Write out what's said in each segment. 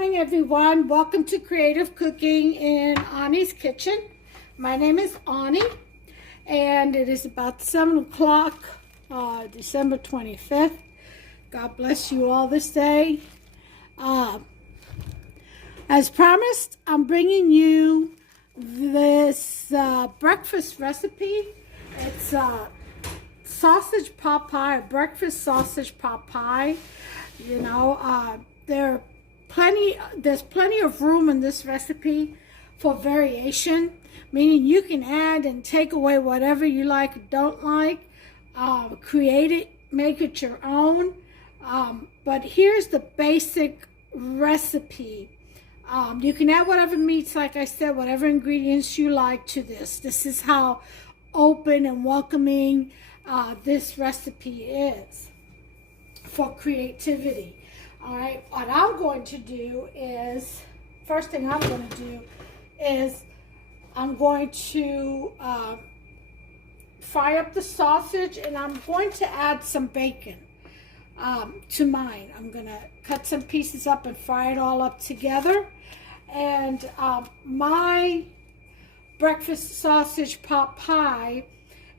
morning, everyone. Welcome to Creative Cooking in Ani's Kitchen. My name is Ani, and it is about 7 o'clock, December 25th. God bless you all this day. As promised, I'm bringing you this breakfast recipe. It's sausage pot pie, breakfast sausage pot pie. You know, there's plenty of room in this recipe for variation, meaning you can add and take away whatever you like or don't like, create it, make it your own. But here's the basic recipe. You can add whatever meats, like I said, whatever ingredients you like to this. This is how open and welcoming this recipe is for creativity. All right, what I'm going to do is, first thing I'm going to do is I'm going to fry up the sausage, and I'm going to add some bacon to mine. I'm going to cut some pieces up and fry it all up together. And my breakfast sausage pot pie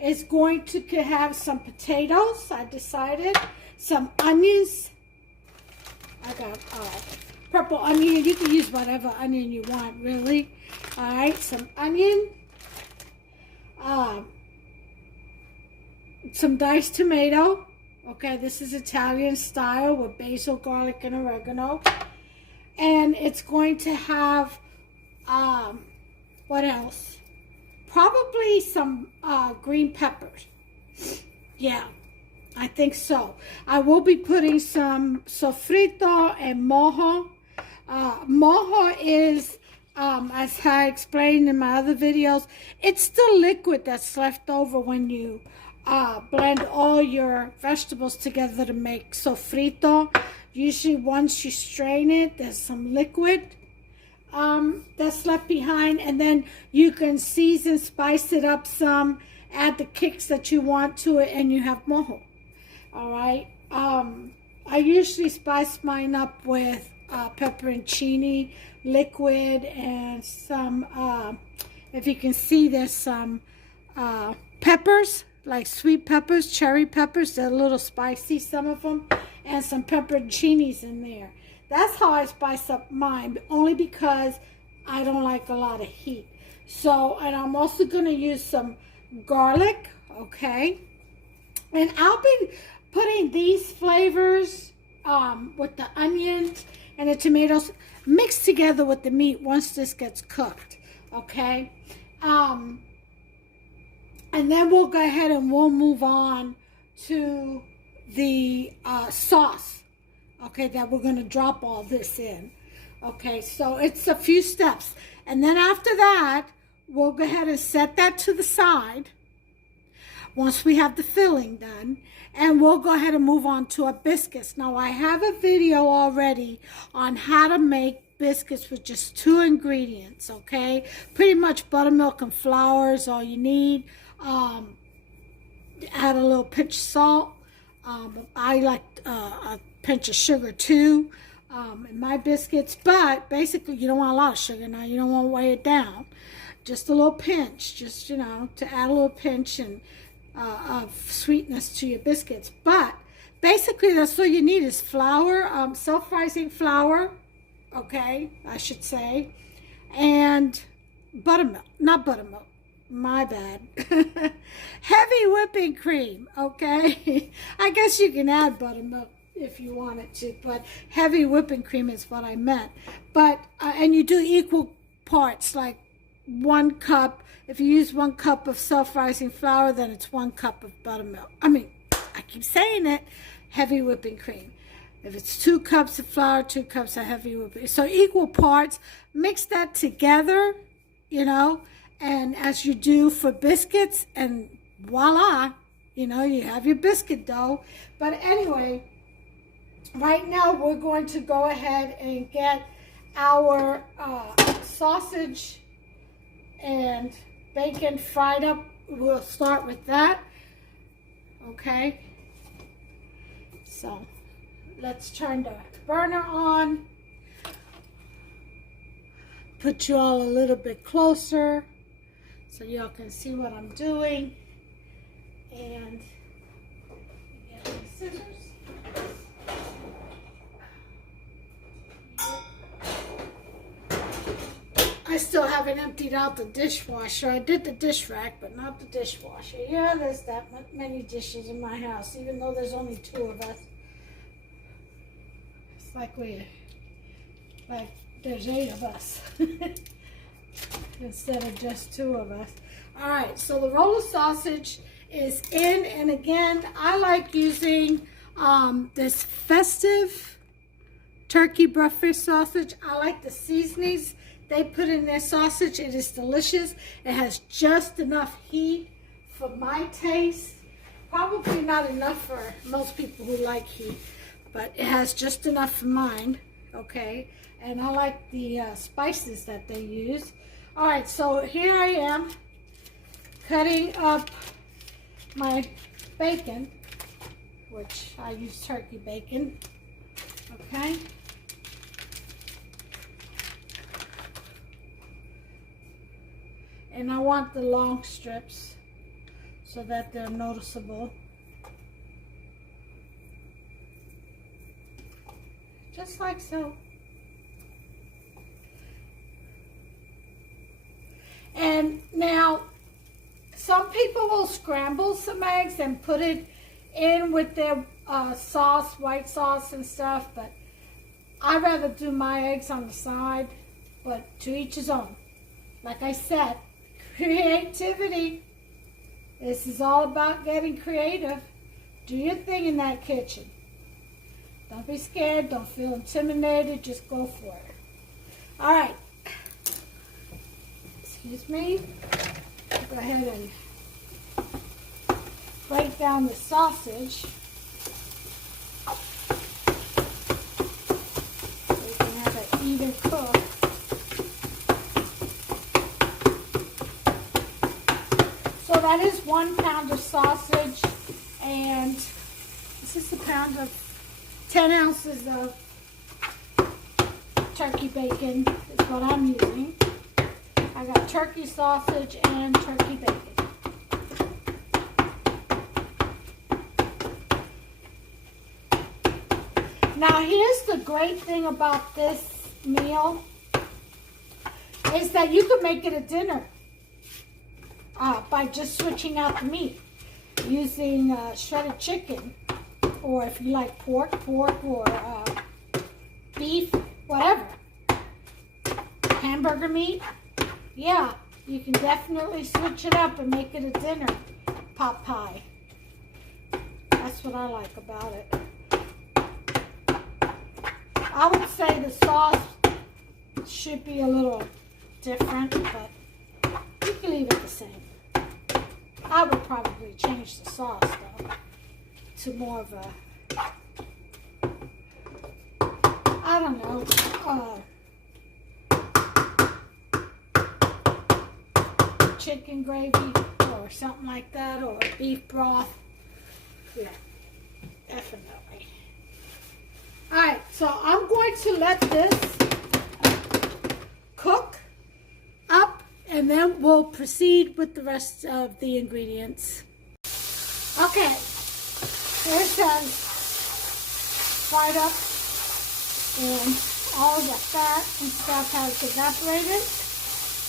is going to have some potatoes, I decided, some onions. I got purple onion. You can use whatever onion you want, really. All right, some onion, some diced tomato. Okay, this is Italian style with basil, garlic, and oregano. And it's going to have, what else? Probably some green peppers. Yeah, I think so. I will be putting some sofrito and mojo. Mojo is, as I explained in my other videos, it's the liquid that's left over when you blend all your vegetables together to make sofrito. Usually once you strain it, there's some liquid that's left behind, and then you can season, spice it up some, add the kicks that you want to it, and you have mojo. All right. I usually spice mine up with pepperoncini liquid and some, if you can see, there's some peppers, like sweet peppers, cherry peppers. They're a little spicy, some of them, and some pepperoncinis in there. That's how I spice up mine, only because I don't like a lot of heat. So, and I'm also going to use some garlic, okay? And I'll be putting these flavors with the onions and the tomatoes mixed together with the meat once this gets cooked, okay? And then we'll go ahead and we'll move on to the sauce, okay, that we're going to drop all this in. Okay, so it's a few steps. And then after that, we'll go ahead and set that to the side once we have the filling done. And we'll go ahead and move on to our biscuits. Now, I have a video already on how to make biscuits with just 2 ingredients, okay? Pretty much buttermilk and flour is all you need. Add a little pinch of salt. I like a pinch of sugar too in my biscuits, but basically you don't want a lot of sugar now. You don't want to weigh it down. Just a little pinch, just, you know, to add a little pinch and of sweetness to your biscuits. But basically that's all you need is flour, self-rising flour, okay, I should say, and buttermilk, not buttermilk, my bad, heavy whipping cream, okay? I guess you can add buttermilk if you wanted to, but heavy whipping cream is what I meant. But, and you do equal parts, like 1 cup. If you use 1 cup of self-rising flour, then it's 1 cup of buttermilk. I mean, I keep saying it, heavy whipping cream. If it's 2 cups of flour, 2 cups of heavy whipping. So equal parts, mix that together, you know, and as you do for biscuits, and voila, you know, you have your biscuit dough. But anyway, right now we're going to go ahead and get our sausage and bacon fried up. We'll start with that, okay? So let's turn the burner on. put you all a little bit closer so y'all can see what I'm doing. And get my scissors. I still haven't emptied out the dishwasher. I did the dish rack, but not the dishwasher. Yeah, there's that many dishes in my house, even though there's only 2 of us. It's like there's 8 of us instead of just 2 of us. All right, so the roll of sausage is in, and again, I like using this festive turkey breakfast sausage. I like the seasonings they put in their sausage. It is delicious. It has just enough heat for my taste. Probably not enough for most people who like heat, but it has just enough for mine, okay? And I like the spices that they use. All right, so here I am cutting up my bacon, which I use turkey bacon, okay? And I want the long strips so that they're noticeable. Just like so. And now, some people will scramble some eggs and put it in with their sauce, white sauce and stuff, but I'd rather do my eggs on the side, but to each his own. Like I said, creativity. This is all about getting creative. Do your thing in that kitchen. Don't be scared. Don't feel intimidated. Just go for it. All right. Excuse me. Go ahead and break down the sausage. So you can have an even cook. So that is 1 pound of sausage, and this is a pound of 10 ounces of turkey bacon is what I'm using. I got turkey sausage and turkey bacon. Now here's the great thing about this meal is that you can make it a dinner. By just switching out the meat, using shredded chicken, or if you like pork, or beef, whatever. Hamburger meat, yeah, you can definitely switch it up and make it a dinner pot pie. That's what I like about it. I would say the sauce should be a little different, but you can leave it the same. I would probably change the sauce, though, to more of a, I don't know, chicken gravy or something like that, or beef broth. Yeah, definitely. All right, so I'm going to let this cook up, and then we'll proceed with the rest of the ingredients. Okay, here it says fried up, and all the fat and stuff has evaporated.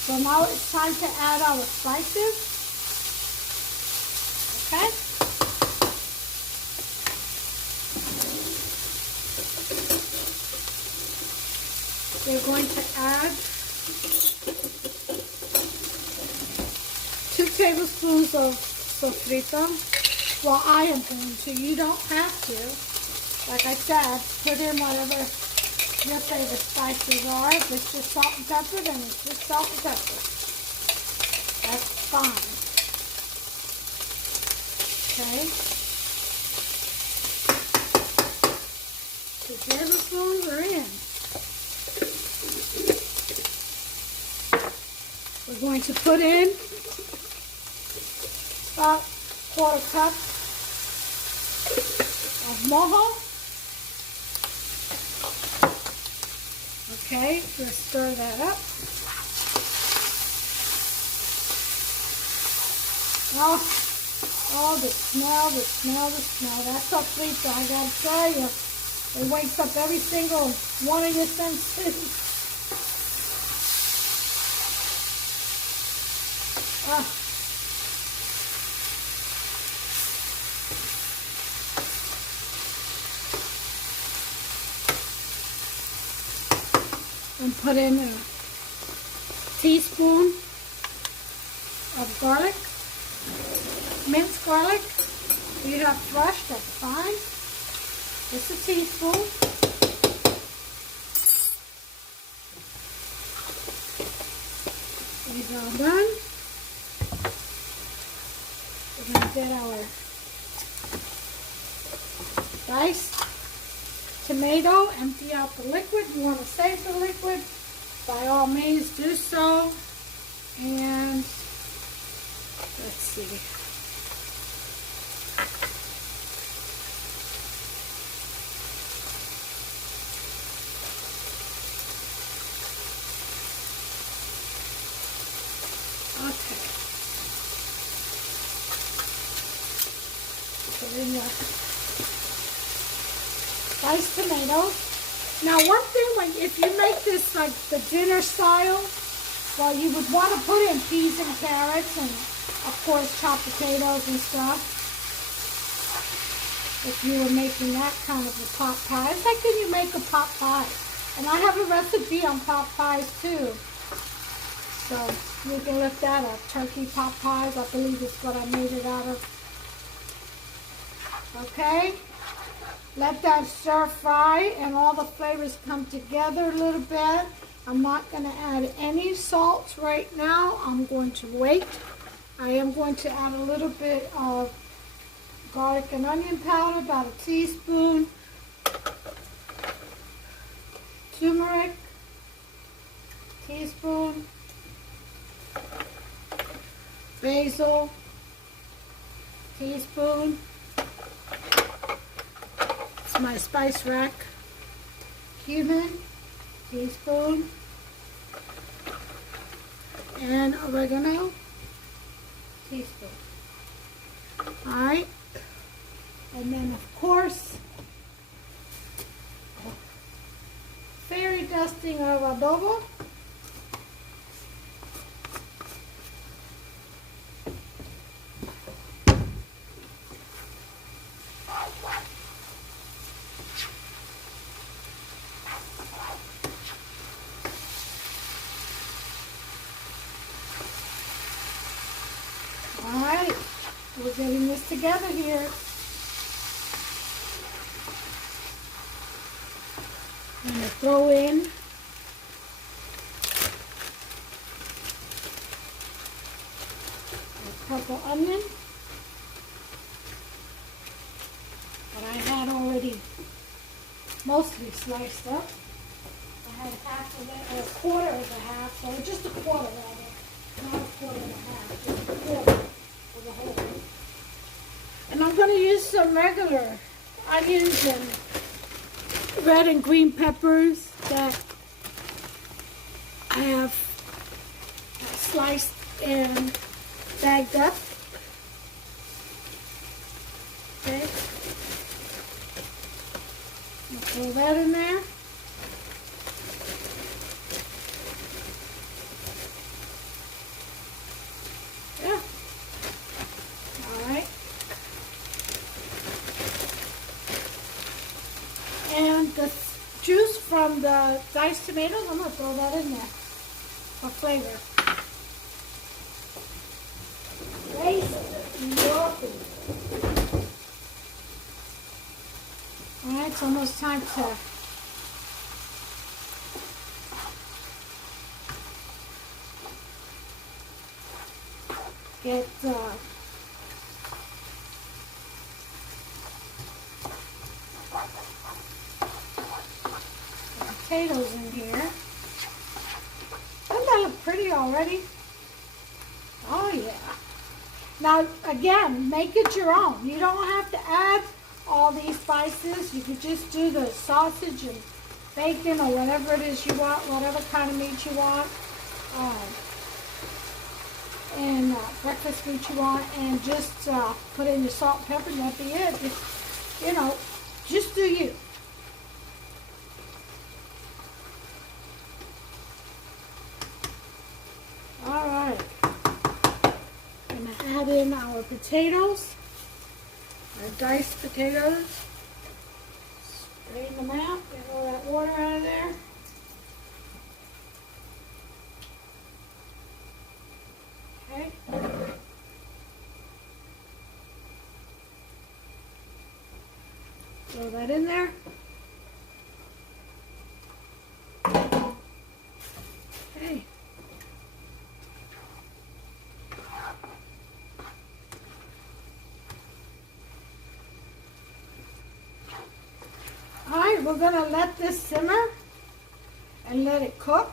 So now it's time to add our spices. Okay. We're going to add 2 tablespoons of sofrito. Well, I am going to. You don't have to. Like I said, put in whatever your favorite spices are. If it's just salt and pepper, then it's just salt and pepper. That's fine. Okay. 2 tablespoons are in. We're going to put in about 1/4 cup of mojo. Okay, let's stir that up. Oh, oh, the smell, the smell, the smell. That's sofrito, I gotta tell you. It wakes up every single one of your senses. Ah. And put in a teaspoon of garlic, minced garlic. If you have fresh, that's fine. Just a teaspoon. These are all done. We're going to get our diced tomato, empty out the liquid. You want to save the liquid, by all means do so. And let's see. Okay. Put in the diced tomatoes. Now, one thing, if you make this like the dinner style, well, you would want to put in peas and carrots and, of course, chopped potatoes and stuff. If you were making that kind of a pot pie. It's like when you make a pot pie. And I have a recipe on pot pies, too. So, you can look that up. Turkey pot pies, I believe is what I made it out of. Okay? Let that stir fry and all the flavors come together a little bit. I'm not going to add any salt right now. I'm going to wait. I am going to add a little bit of garlic and onion powder, about a teaspoon. Turmeric, teaspoon. Basil, teaspoon. It's my spice rack. Cumin, teaspoon. And oregano, teaspoon. Alright. And then, of course, fairy dusting of adobo. Alright, we're getting this together here. I'm going to throw in a purple onion that I had already mostly sliced up. I had half of it, or a quarter of a half, so just a quarter rather, not a quarter and a half, just a quarter of the whole thing. And I'm going to use some regular onions and red and green peppers that I have sliced and bagged up. Okay. I'll throw that in there. Yeah. Alright. And the juice from the diced tomatoes, I'm going to throw that in there for flavor. Taste your food. Alright, it's almost time to get potatoes in here. Doesn't that look pretty already? Oh yeah. Now again, make it your own. You don't have to add all these spices. You could just do the sausage and bacon or whatever it is you want, whatever kind of meat you want. And breakfast meat you want, and just put in your salt and pepper, and that'll be it. Just, you know, just do you. All right. I'm going to add in our potatoes, our diced potatoes. Strain them out, get all that water out of there. Okay. Throw that in there. Okay. All right, we're going to let this simmer and let it cook.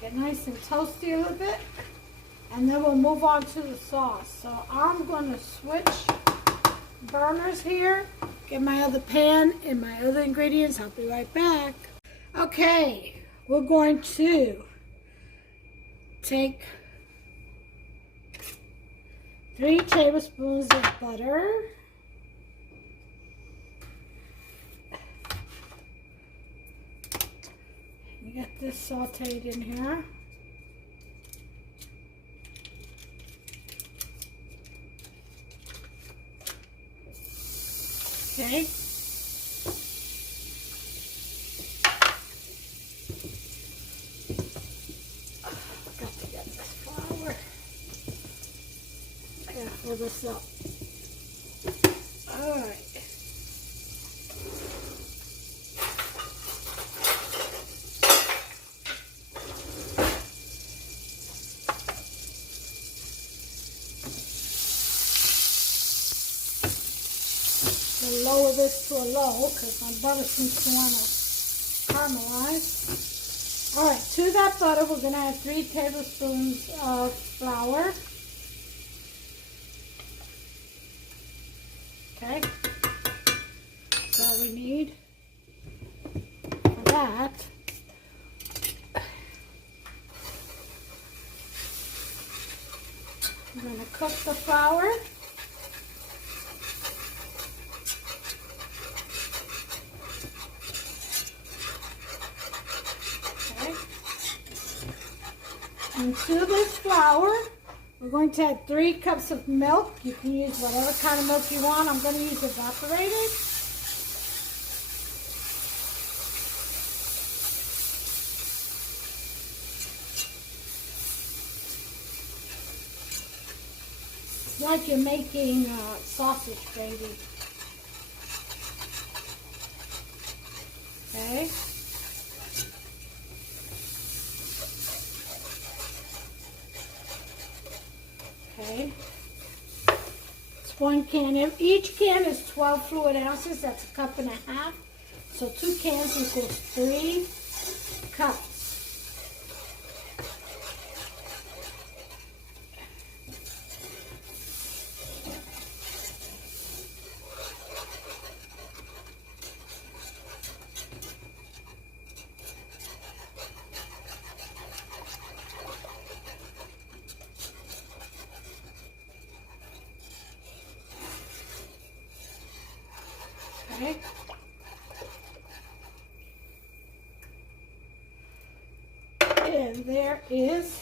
Get nice and toasty a little bit, and then we'll move on to the sauce. So I'm going to switch burners here, get my other pan and my other ingredients. I'll be right back. Okay, we're going to take 3 tablespoons of butter. Get this sauteed in here. Okay. Got to get this flour. Yeah, fill this up. All right. Lower this to a low because my butter seems to want to caramelize. All right, to that butter, we're going to add 3 tablespoons of flour. Okay, that's all we need for that. I'm going to cook the flour. Into this flour, we're going to add 3 cups of milk. You can use whatever kind of milk you want. I'm going to use evaporated. It's like you're making sausage gravy. Okay. Okay, it's 1 can. Each can is 12 fluid ounces. That's 1.5 cups. So 2 cans equals 3 cups. Okay. And there is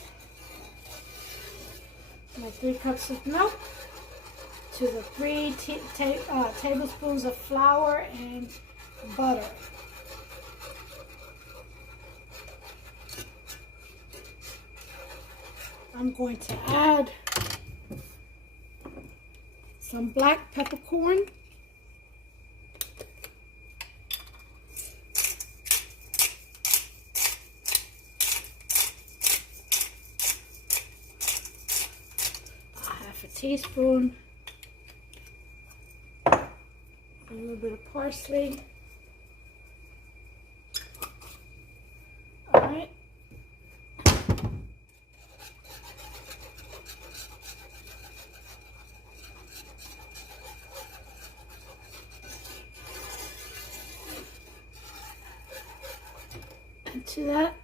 my 3 cups of milk to the 3 tablespoons of flour and butter. I'm going to add some black peppercorn. A teaspoon, a little bit of parsley. All right. And to that,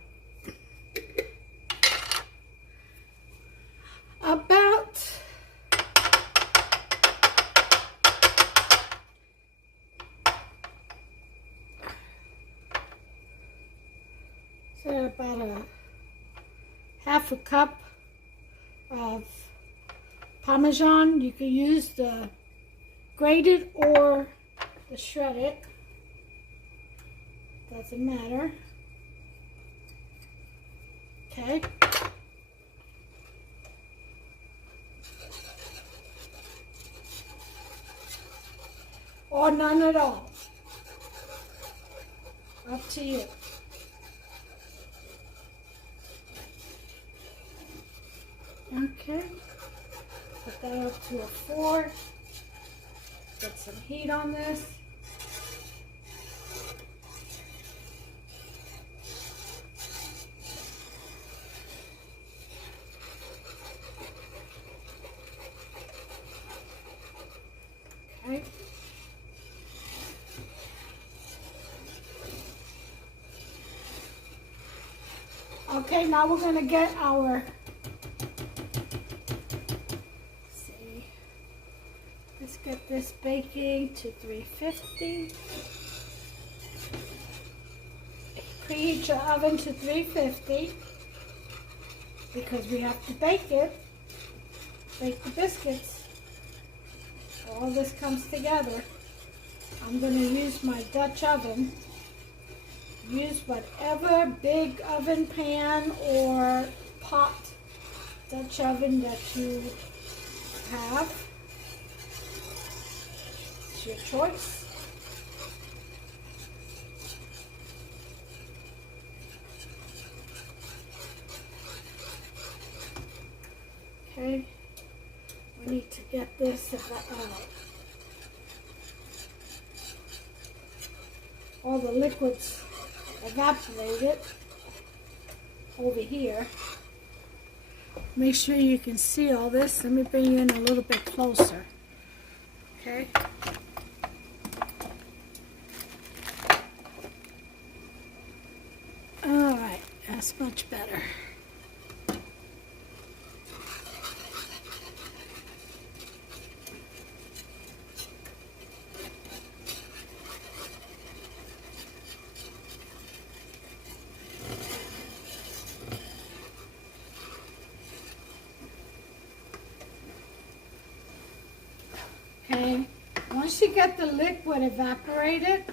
half a cup of Parmesan. You can use the grated or the shredded. Doesn't matter. Okay. Or none at all. Up to you. Okay. Put that up to a 4. Get some heat on this. Okay. Okay, now we're going to get our, let's get this baking to 350. Preheat your oven to 350 because we have to bake it. Bake the biscuits. All this comes together. I'm going to use my Dutch oven. Use whatever big oven pan or pot Dutch oven that you have. It's your choice. Okay, we need to get this all the liquids evaporated over here. Make sure you can see all this. Let me bring you in a little bit closer. Okay. All right, that's much better. Okay, once you get the liquid evaporated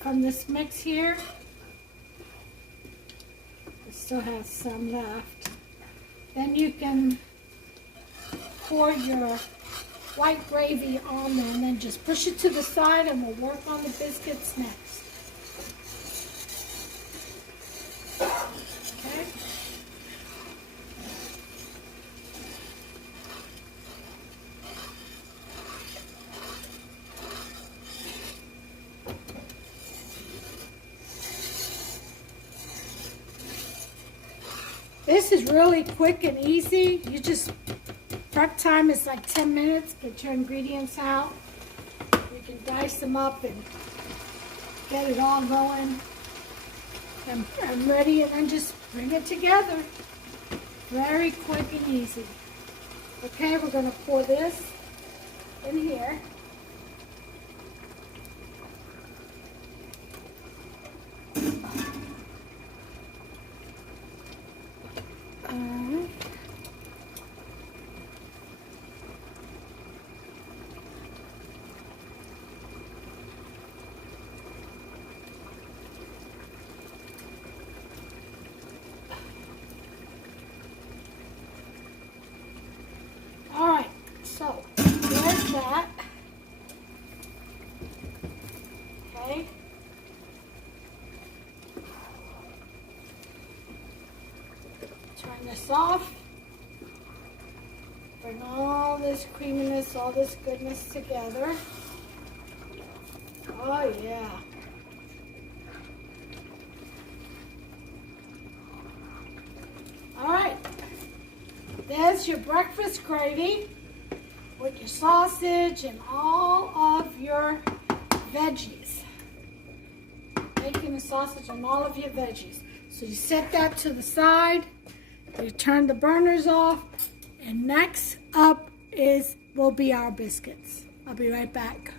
from this mix here, it still has some left, then you can pour your white gravy on there and then just push it to the side and we'll work on the biscuits next. Okay. This is really quick and easy. You just, prep time is like 10 minutes. Get your ingredients out. You can dice them up and get it all going. And I'm ready, and then just bring it together. Very quick and easy. Okay, we're going to pour this in here. Alright, so there's that. Okay. Turn this off. Bring all this creaminess, all this goodness together. Oh yeah. Alright. There's your breakfast gravy with your sausage and all of your veggies. Bacon and sausage and all of your veggies. So you set that to the side. You turn the burners off. And next up will be our biscuits. I'll be right back.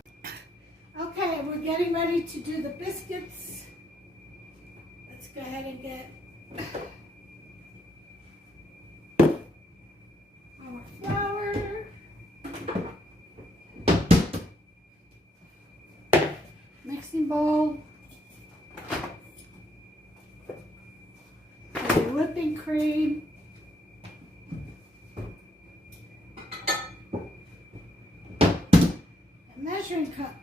Okay, we're getting ready to do the biscuits. Let's go ahead and get our flour. Mixing bowl. Whipping cream. A measuring cup.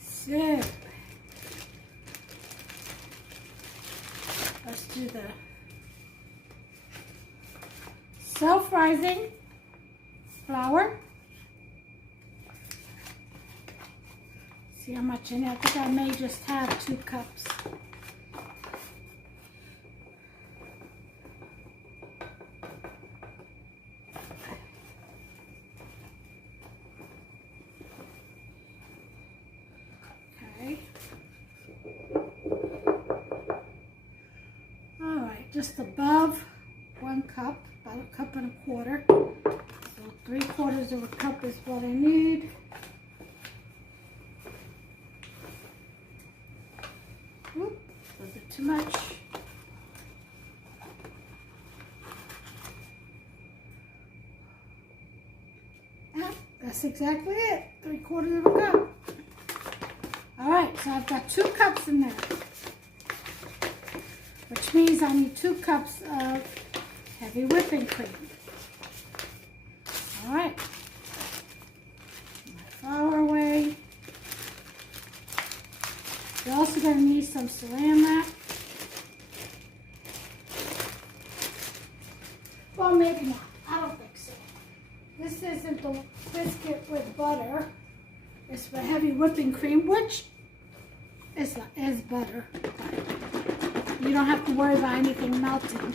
So let's do the self-rising flour. See how much in it. I think I may just have 2 cups. Okay. All right, just above 1 cup, about 1 1/4 cups. So 3/4 of a cup is what I need. Oop, a little bit too much. Ah, that's exactly it. 3/4 of a cup. All right, so I've got 2 cups in there, which means I need 2 cups of heavy whipping cream. All right, my flour away. You're also going to need some saran wrap. Well, maybe not. I don't think so. This isn't the biscuit with butter. It's for heavy whipping cream, which is butter. You don't have to worry about anything melting.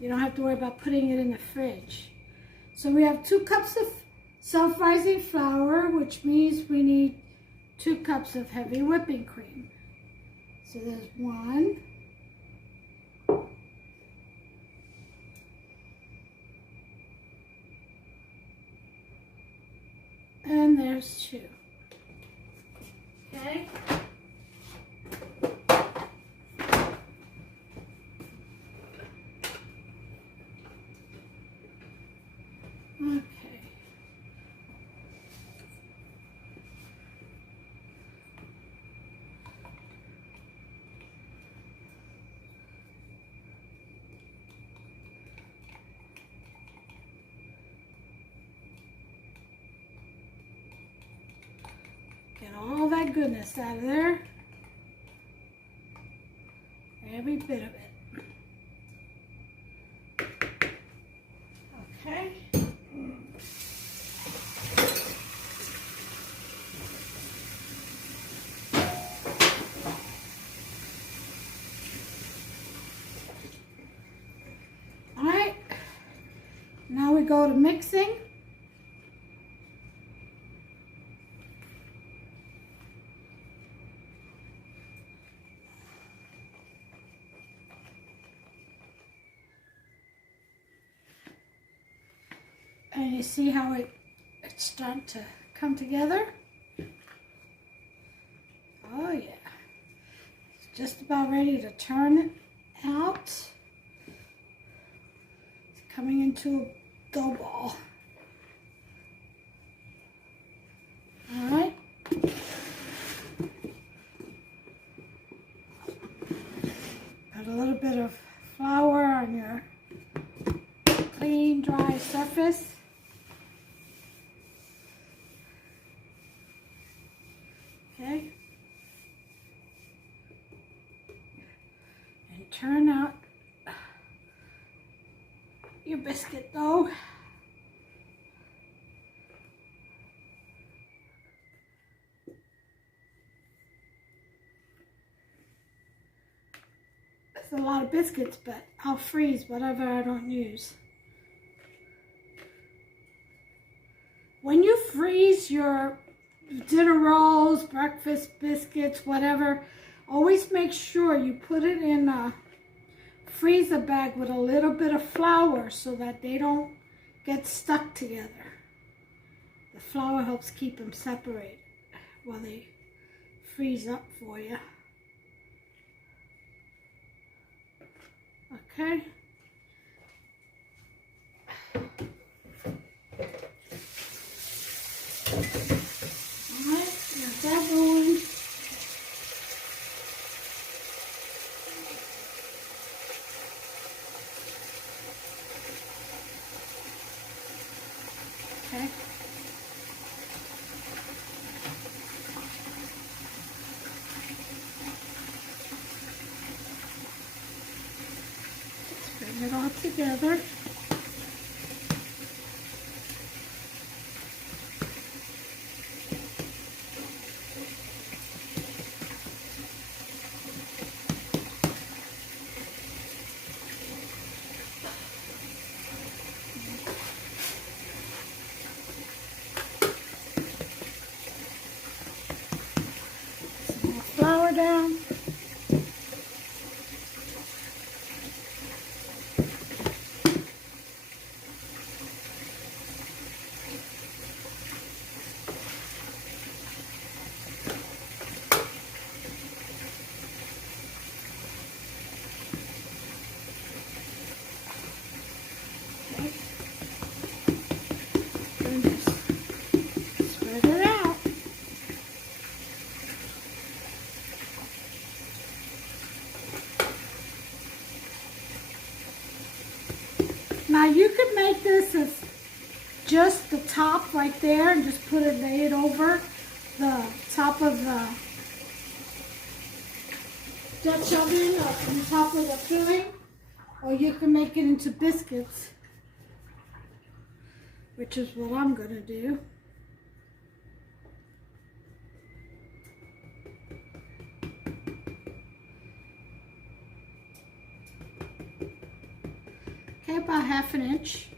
You don't have to worry about putting it in the fridge. So we have 2 cups of self-rising flour, which means we need 2 cups of heavy whipping cream. So there's 1. And there's 2. Okay. Okay. Get all that goodness out of there. Every bit of it. Okay. All right. Now we go to mixing. And you see how it's starting to come together? Oh yeah. It's just about ready to turn it out. It's coming into a dough ball. All right. Put a little bit of flour on your clean, dry surface. Okay. And turn out your biscuit dough. It's a lot of biscuits, but I'll freeze whatever I don't use. When you freeze your dinner rolls, breakfast biscuits, whatever, always make sure you put it in a freezer bag with a little bit of flour so that they don't get stuck together. The flour helps keep them separated while they freeze up for you. Okay. Alright, got that going. Okay. Bring it all together. Some more flour down. And just spread it out. Now you could make this as just the top right there and just lay it over the top of the Dutch oven on top of the filling, or you can make it into biscuits, which is what I'm gonna do. Okay, about 1/2 inch.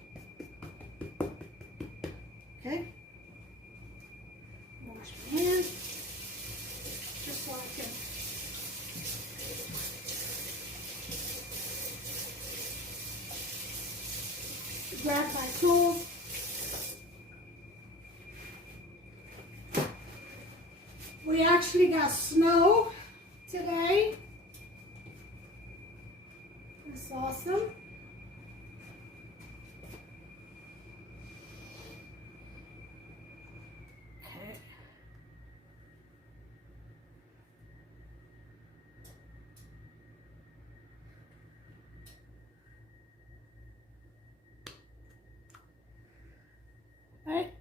Okay. Wash my hands just so I can grab my tools. We actually got snow today. That's awesome. Okay. All right.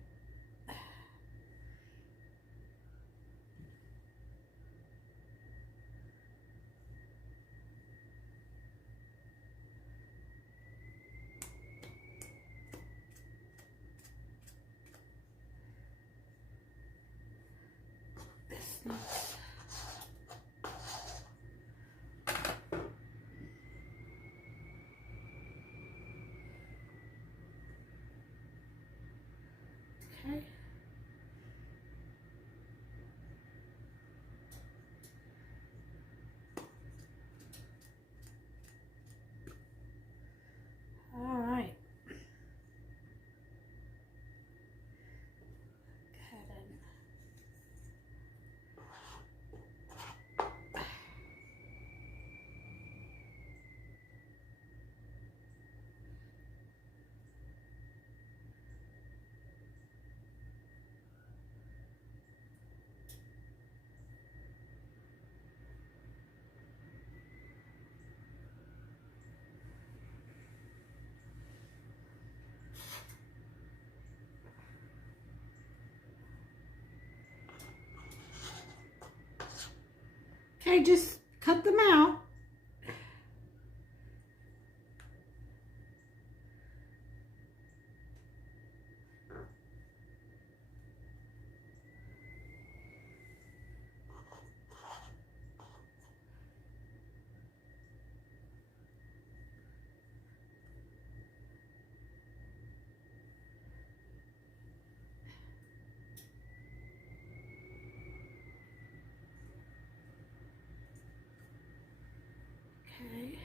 This nice. Okay. All right. Go ahead and okay, just cut them out. Okay.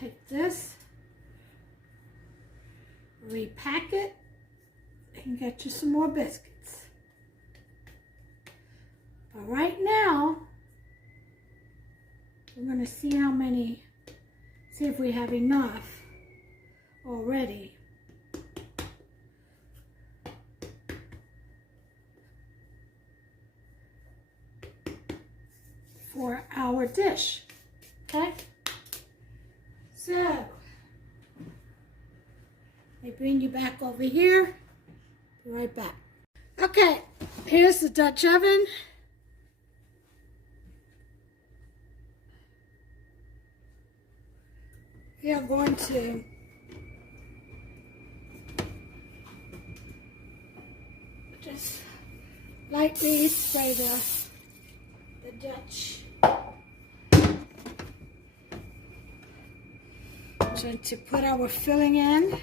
Take this, repack it, and get you some more biscuits. But right now, we're going to see see if we have enough already. For our dish, okay? So, let me bring you back over here. Be right back. Okay, here's the Dutch oven. We are going to just lightly spray the Dutch. So to put our filling in.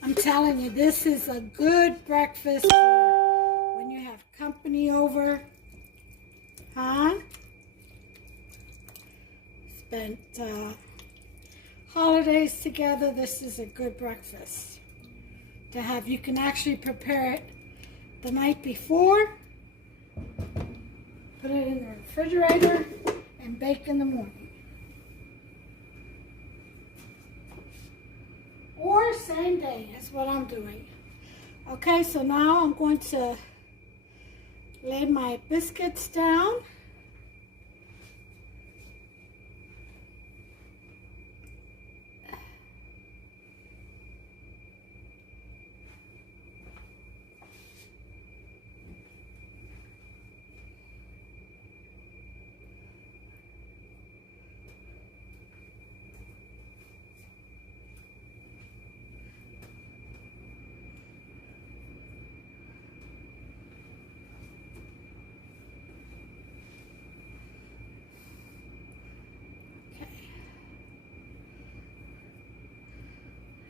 I'm telling you, this is a good breakfast for when you have company over. Huh? Spent holidays together. This is a good breakfast to have. You can actually prepare it the night before, put it in the refrigerator, and bake in the morning. Or same day, is what I'm doing. Okay, so now I'm going to lay my biscuits down.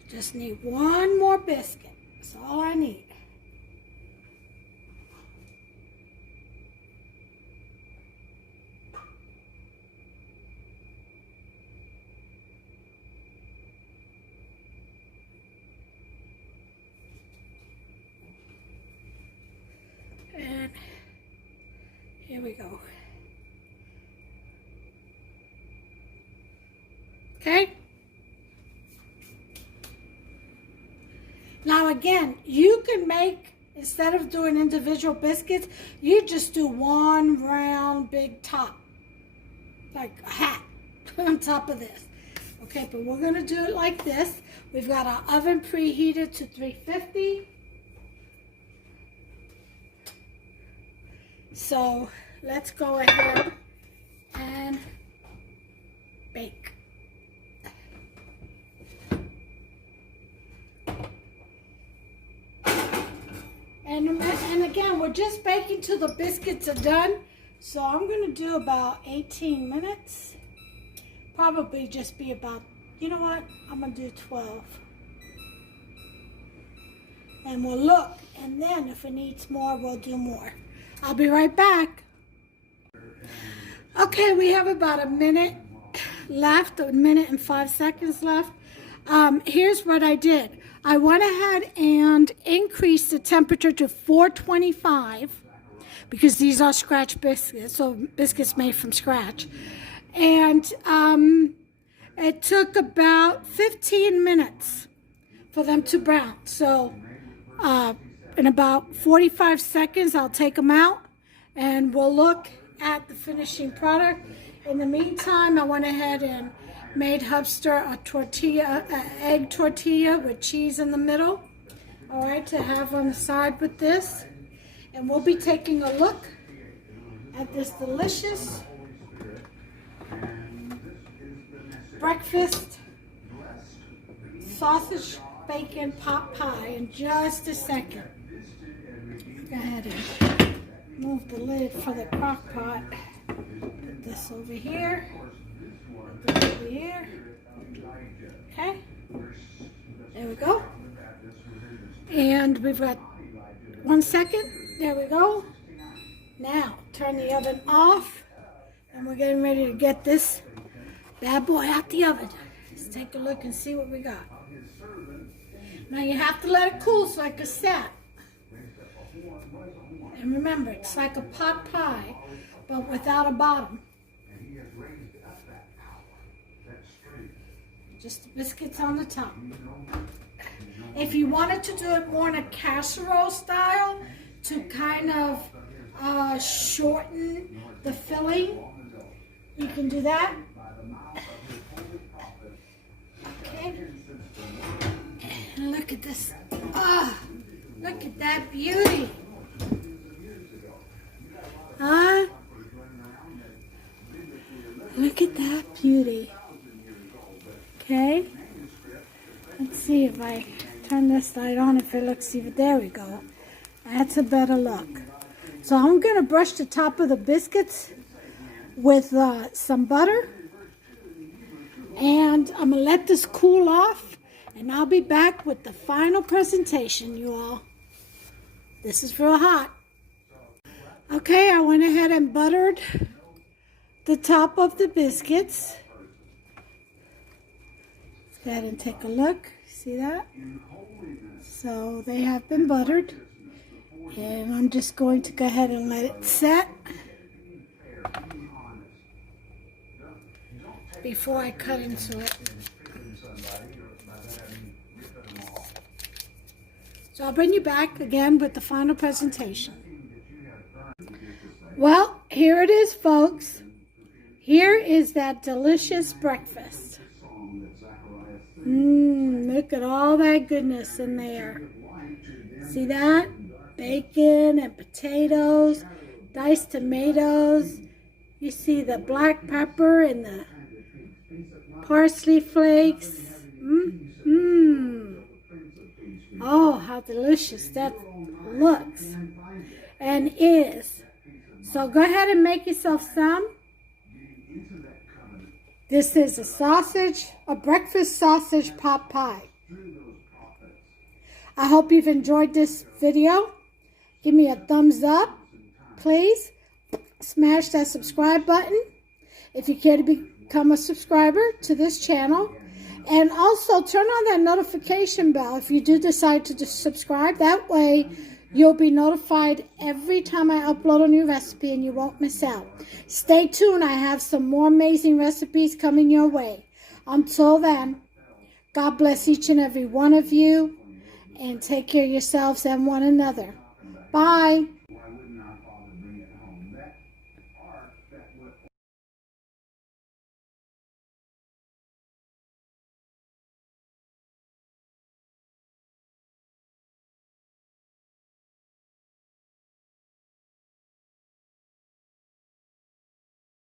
Just need one more biscuit. That's all I need. And here we go. Okay? Now again, you can make, instead of doing individual biscuits, you just do one round big top, like a hat on top of this. Okay, but we're gonna do it like this. We've got our oven preheated to 350. So let's go ahead and bake. And again, we're just baking till the biscuits are done. So I'm going to do about 18 minutes. Probably just be about, you know what? I'm going to do 12. And we'll look. And then if it needs more, we'll do more. I'll be right back. Okay, we have about a minute left, a minute and 5 seconds left. Here's what I did. I went ahead and increased the temperature to 425 because these are scratch biscuits, so biscuits made from scratch. And it took about 15 minutes for them to brown. So in about 45 seconds, I'll take them out and we'll look at the finishing product. In the meantime, I went ahead and made Hubster a tortilla, an egg tortilla with cheese in the middle, all right, to have on the side with this. And we'll be taking a look at this delicious breakfast sausage bacon pot pie in just a second. Go ahead and move the lid for the crock pot. Put this over here. Put this over here. Okay. There we go. And we've got 1 second. There we go. Now, turn the oven off. And we're getting ready to get this bad boy out the oven. take a look and see what we got. Now you have to let it cool so it can set. And remember, it's like a pot pie, but without a bottom. Just the biscuits on the top. If you wanted to do it more in a casserole style to kind of shorten the filling, you can do that. Okay. And look at this. Oh, look at that beauty. Huh? Look at that beauty. Okay. Let's see if I turn this light on, if it looks even. There we go. That's a better look. So I'm going to brush the top of the biscuits with some butter. And I'm going to let this cool off. And I'll be back with the final presentation, you all. This is real hot. Okay, I went ahead and buttered the top of the biscuits. Let's go ahead and take a look. See that? So they have been buttered. And I'm just going to go ahead and let it set before I cut into it. So I'll bring you back again with the final presentation. Well, here it is, folks. Here is that delicious breakfast. Look at all that goodness in there. See that? Bacon and potatoes, diced tomatoes. You see the black pepper and the parsley flakes. Oh, how delicious that looks and is. So go ahead and make yourself some. This is a breakfast sausage pot pie. I hope you've enjoyed this video. Give me a thumbs up, please. Smash that subscribe button if you care to become a subscriber to this channel. And also turn on that notification bell if you do decide to subscribe. That way you'll be notified every time I upload a new recipe and you won't miss out. Stay tuned. I have some more amazing recipes coming your way. Until then, God bless each and every one of you. And take care of yourselves and one another. Bye.